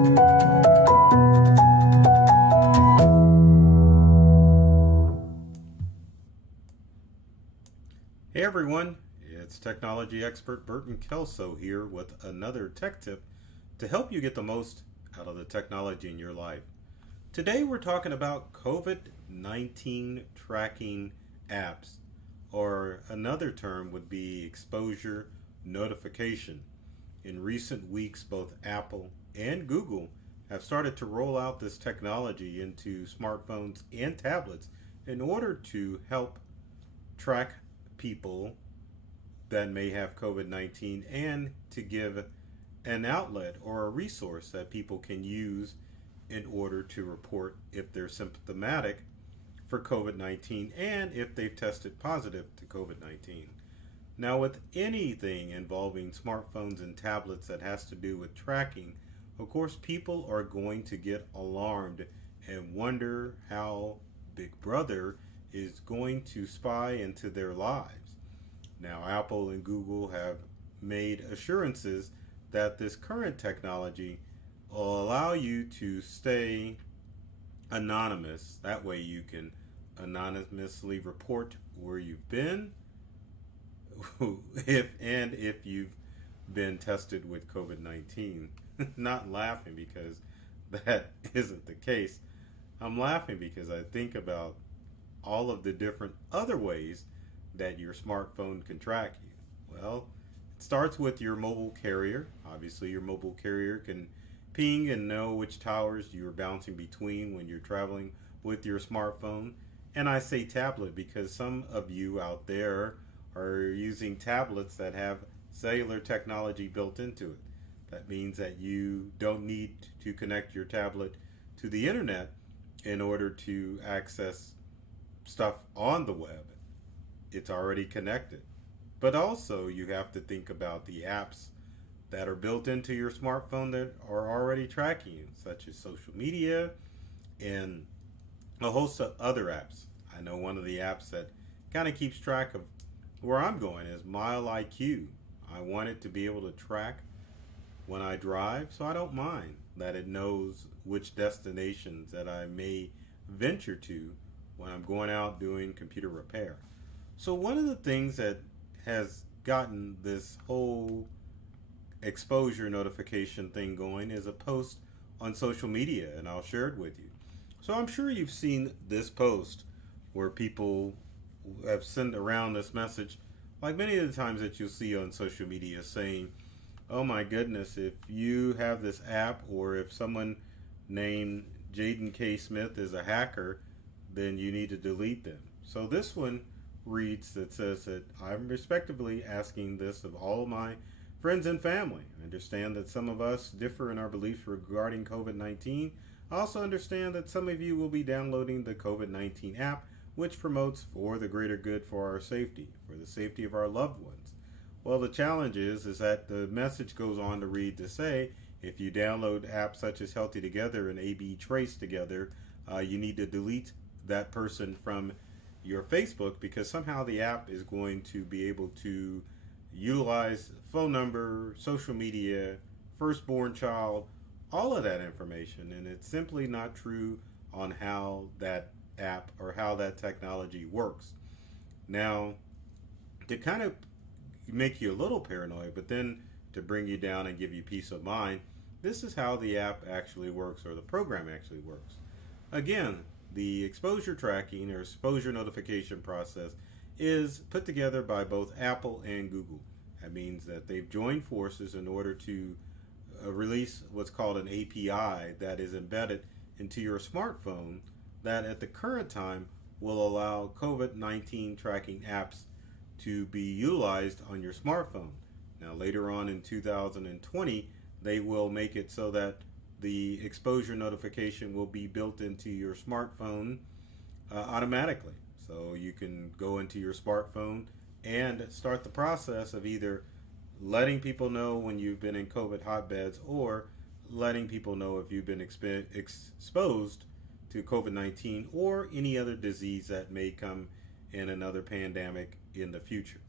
Hey everyone, it's technology expert Burton Kelso here with another tech tip to help you get the most out of the technology in your life. Today we're talking about COVID-19 tracking apps, or another term would be exposure notification. In recent weeks, both Apple and Google have started to roll out this technology into smartphones and tablets in order to help track people that may have COVID-19 and to give an outlet or a resource that people can use in order to report if they're symptomatic for COVID-19 and if they've tested positive to COVID-19. Now, with anything involving smartphones and tablets that has to do with tracking, of course, people are going to get alarmed and wonder how Big Brother is going to spy into their lives. Now, Apple and Google have made assurances that this current technology will allow you to stay anonymous. That way you can anonymously report where you've been if you've been tested with COVID-19. Not laughing because that isn't the case. I'm laughing because I think about all of the different other ways that your smartphone can track you. Well, it starts with your mobile carrier. Obviously, your mobile carrier can ping and know which towers you're bouncing between when you're traveling with your smartphone. And I say tablet because some of you out there are using tablets that have cellular technology built into it. That means that you don't need to connect your tablet to the internet in order to access stuff on the web. It's already connected. But also you have to think about the apps that are built into your smartphone that are already tracking you, such as social media and a host of other apps. I know one of the apps that kind of keeps track of where I'm going is Mile IQ. I want it to be able to track when I drive, so I don't mind that it knows which destinations that I may venture to when I'm going out doing computer repair. So one of the things that has gotten this whole exposure notification thing going is a post on social media, and I'll share it with you. So I'm sure you've seen this post where people have sent around this message, like many of the times that you'll see on social media, saying, oh my goodness, if you have this app, or if someone named Jaden K. Smith is a hacker, then you need to delete them. So this one reads that says that I'm respectively asking this of all of my friends and family. I understand that some of us differ in our beliefs regarding COVID-19. I also understand that some of you will be downloading the COVID-19 app, which promotes for the greater good for our safety, for the safety of our loved ones. Well, the challenge is that the message goes on to read to say, if you download apps such as Healthy Together and AB Trace Together, you need to delete that person from your Facebook, because somehow the app is going to be able to utilize phone number, social media, firstborn child, all of that information, and it's simply not true on how that app or how that technology works. Now, to kind of make you a little paranoid, but then to bring you down and give you peace of mind, this is how the app actually works, or the program actually works. Again, the exposure tracking or exposure notification process is put together by both Apple and Google. That means that they've joined forces in order to release what's called an API that is embedded into your smartphone that at the current time will allow COVID-19 tracking apps to be utilized on your smartphone. Now, later on in 2020, they will make it so that the exposure notification will be built into your smartphone automatically. So you can go into your smartphone and start the process of either letting people know when you've been in COVID hotbeds, or letting people know if you've been exposed to COVID-19 or any other disease that may come in another pandemic in the future.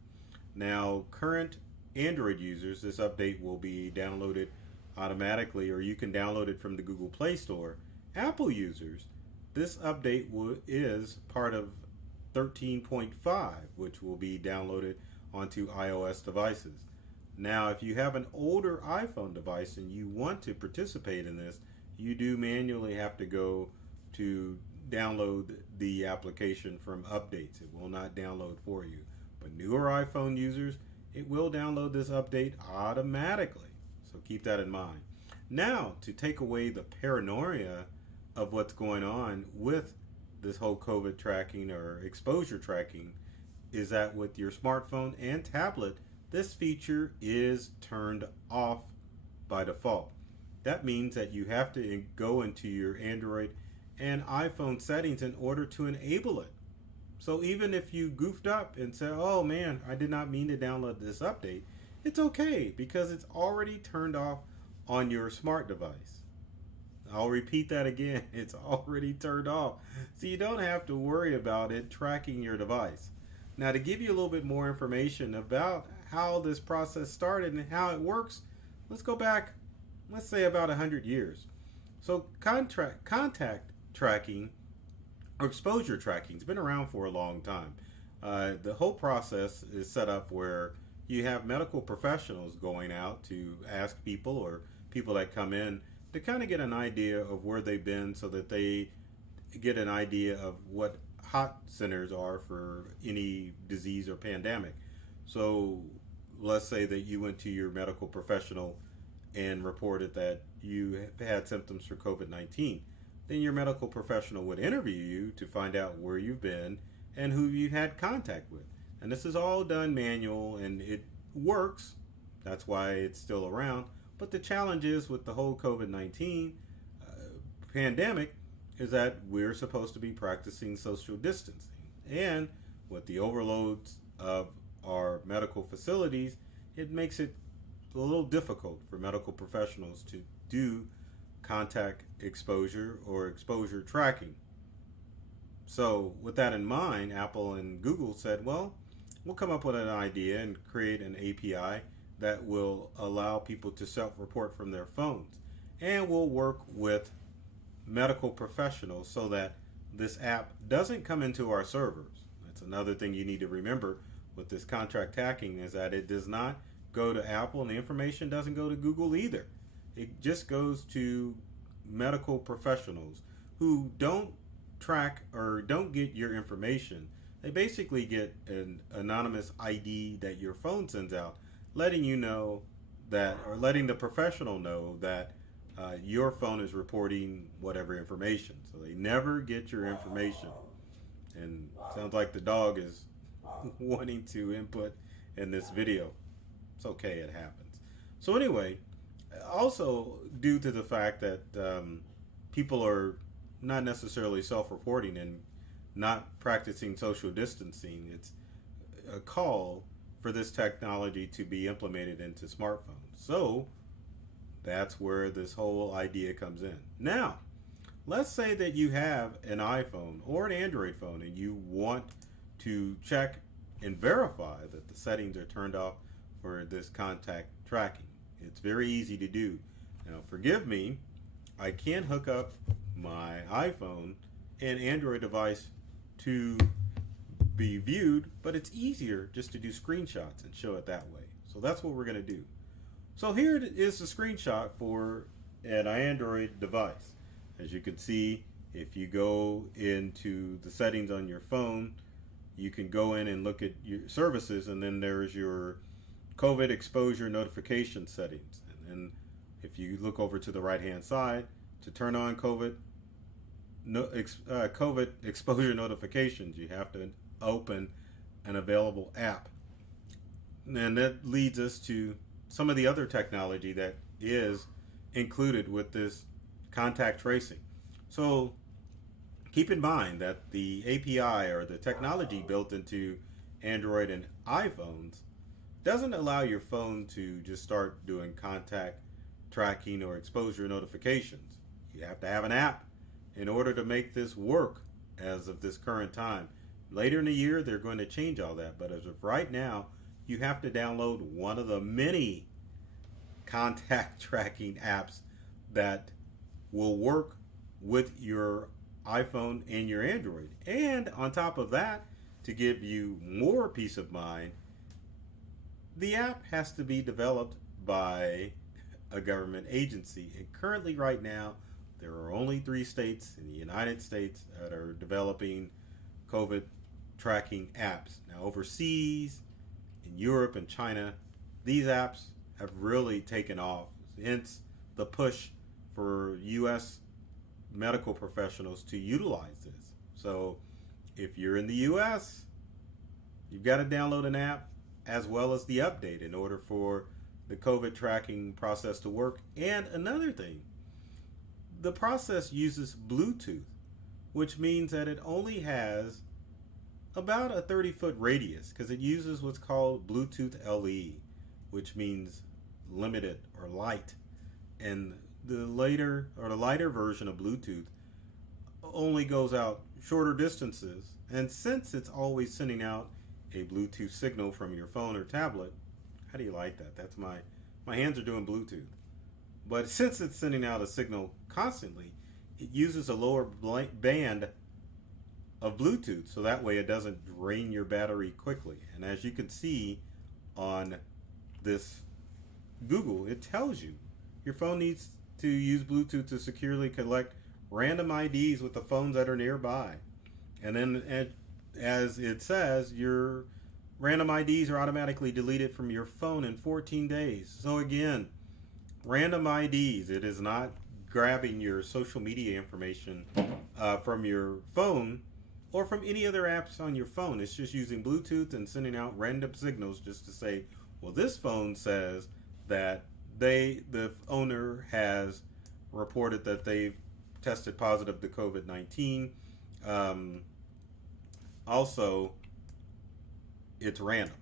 Now, current Android users, this update will be downloaded automatically, or you can download it from the Google Play Store. Apple users, this update is part of 13.5, which will be downloaded onto iOS devices. Now, if you have an older iPhone device and you want to participate in this, you do manually have to go to download the application from updates. It will not download for you. But newer iPhone users, it will download this update automatically. So keep that in mind. Now, to take away the paranoia of what's going on with this whole COVID tracking or exposure tracking, is that with your smartphone and tablet, this feature is turned off by default. That means that you have to go into your Android and iPhone settings in order to enable it. So even if you goofed up and said, oh man, I did not mean to download this update, it's okay because it's already turned off on your smart device. I'll repeat that again. It's already turned off. So you don't have to worry about it tracking your device. Now, to give you a little bit more information about how this process started and how it works, let's go back, let's say about 100 years. So contact tracking or exposure tracking has been around for a long time. The whole process is set up where you have medical professionals going out to ask people or people that come in to kind of get an idea of where they've been so that they get an idea of what hot centers are for any disease or pandemic. So let's say that you went to your medical professional and reported that you had symptoms for COVID-19. Then your medical professional would interview you to find out where you've been and who you had contact with. And this is all done manual and it works. That's why it's still around. But the challenge is with the whole COVID-19 pandemic is that we're supposed to be practicing social distancing. And with the overloads of our medical facilities, it makes it a little difficult for medical professionals to do contact exposure or exposure tracking. So with that in mind, Apple and Google said, well, we'll come up with an idea and create an API that will allow people to self-report from their phones. And we'll work with medical professionals so that this app doesn't come into our servers. That's another thing you need to remember with this contract tracking is that it does not go to Apple and the information doesn't go to Google either. It just goes to medical professionals who don't track or don't get your information. They basically get an anonymous ID that your phone sends out, letting you know that, or letting the professional know that your phone is reporting whatever information. So they never get your information. And sounds like the dog is wanting to input in this video. It's okay, it happens. So anyway, also due to the fact that people are not necessarily self-reporting and not practicing social distancing, it's a call for this technology to be implemented into smartphones. So that's where this whole idea comes in. Now, let's say that you have an iPhone or an Android phone and you want to check and verify that the settings are turned off for this contact tracking. It's very easy to do. Now, forgive me, I can't hook up my iPhone and Android device to be viewed, but it's easier just to do screenshots and show it that way. So that's what we're going to do. So here is the screenshot for an Android device. As you can see, if you go into the settings on your phone, you can go in and look at your services, and then there's your COVID exposure notification settings. And then if you look over to the right hand side to turn on COVID exposure notifications, you have to open an available app. And that leads us to some of the other technology that is included with this contact tracing. So keep in mind that the API or the technology built into Android and iPhones doesn't allow your phone to just start doing contact tracking or exposure notifications. You have to have an app in order to make this work as of this current time. Later in the year, they're going to change all that, but as of right now, you have to download one of the many contact tracking apps that will work with your iPhone and your Android. And on top of that, to give you more peace of mind, the app has to be developed by a government agency. And currently, right now, there are only 3 states in the United States that are developing COVID tracking apps. Now, overseas, in Europe and China, these apps have really taken off. Hence, the push for U.S. medical professionals to utilize this. So, if you're in the U.S., you've got to download an app as well as the update in order for the COVID tracking process to work. And another thing, the process uses Bluetooth, which means that it only has about a 30-foot radius because it uses what's called Bluetooth LE, which means limited or light. And the lighter version of Bluetooth only goes out shorter distances. And since it's always sending out a Bluetooth signal from your phone or tablet, how do you like that? That's my hands are doing Bluetooth. But since it's sending out a signal constantly, it uses a lower band of Bluetooth, so that way it doesn't drain your battery quickly. And as you can see on this Google, it tells you your phone needs to use Bluetooth to securely collect random IDs with the phones that are nearby. And then as it says, your random IDs are automatically deleted from your phone in 14 days. So again, random IDs, it is not grabbing your social media information from your phone or from any other apps on your phone. It's just using Bluetooth and sending out random signals just to say, well, this phone says that the owner has reported that they've tested positive to COVID-19. Also, it's random.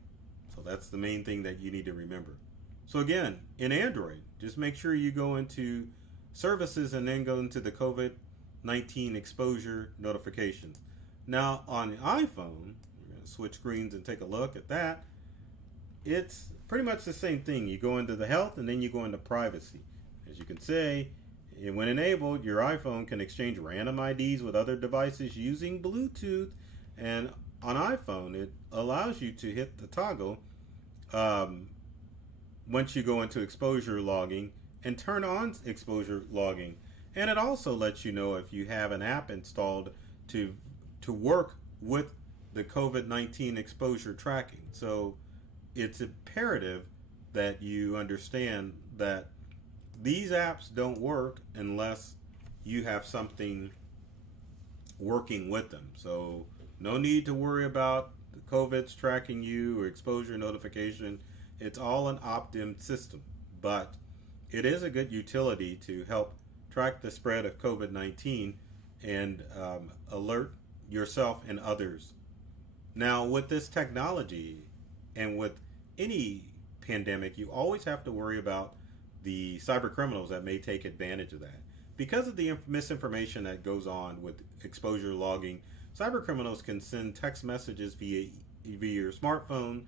So that's the main thing that you need to remember. So again, in Android, just make sure you go into services and then go into the COVID-19 exposure notifications. Now on the iPhone, we're going to switch screens and take a look at that. It's pretty much the same thing. You go into the health and then you go into privacy. As you can see, when enabled, your iPhone can exchange random IDs with other devices using Bluetooth. And on iPhone, it allows you to hit the toggle once you go into exposure logging and turn on exposure logging. And it also lets you know if you have an app installed to work with the COVID-19 exposure tracking. So it's imperative that you understand that these apps don't work unless you have something working with them. So no need to worry about the COVID's tracking you or exposure notification. It's all an opt-in system, but it is a good utility to help track the spread of COVID-19 and alert yourself and others. Now, with this technology and with any pandemic, you always have to worry about the cyber criminals that may take advantage of that. Because of the misinformation that goes on with exposure logging, cyber criminals can send text messages via your smartphone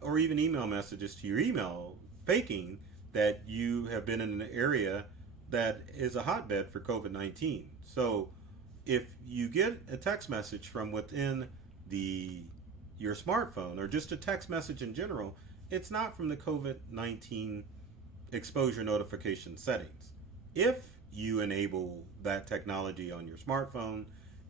or even email messages to your email, faking that you have been in an area that is a hotbed for COVID-19. So if you get a text message from within your smartphone or just a text message in general, it's not from the COVID-19 exposure notification settings. If you enable that technology on your smartphone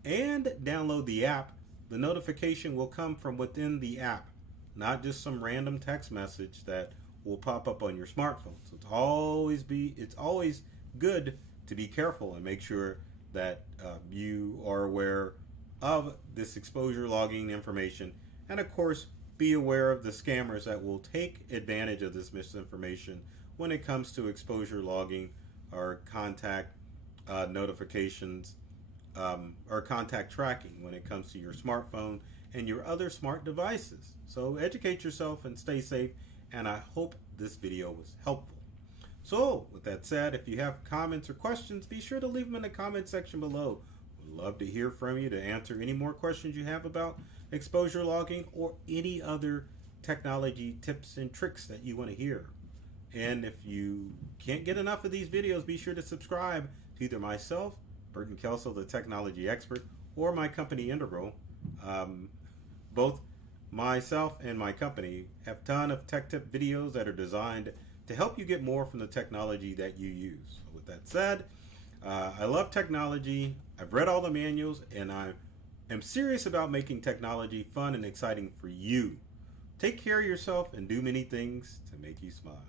and download the app, the notification will come from within the app, not just some random text message that will pop up on your smartphone. So it's always good to be careful and make sure that you are aware of this exposure logging information, and of course be aware of the scammers that will take advantage of this misinformation when it comes to exposure logging or contact notifications or contact tracking when it comes to your smartphone and your other smart devices. So educate yourself and stay safe, and I hope this video was helpful. So with that said, if you have comments or questions, be sure to leave them in the comment section below. We'd love to hear from you to answer any more questions you have about exposure logging or any other technology tips and tricks that you want to hear. And if you can't get enough of these videos, be sure to subscribe to either myself, Burton Kelso, the technology expert, or my company Integral. Both myself and my company have a ton of tech tip videos that are designed to help you get more from the technology that you use. So with that said, I love technology. I've read all the manuals, and I am serious about making technology fun and exciting for you. Take care of yourself and do many things to make you smile.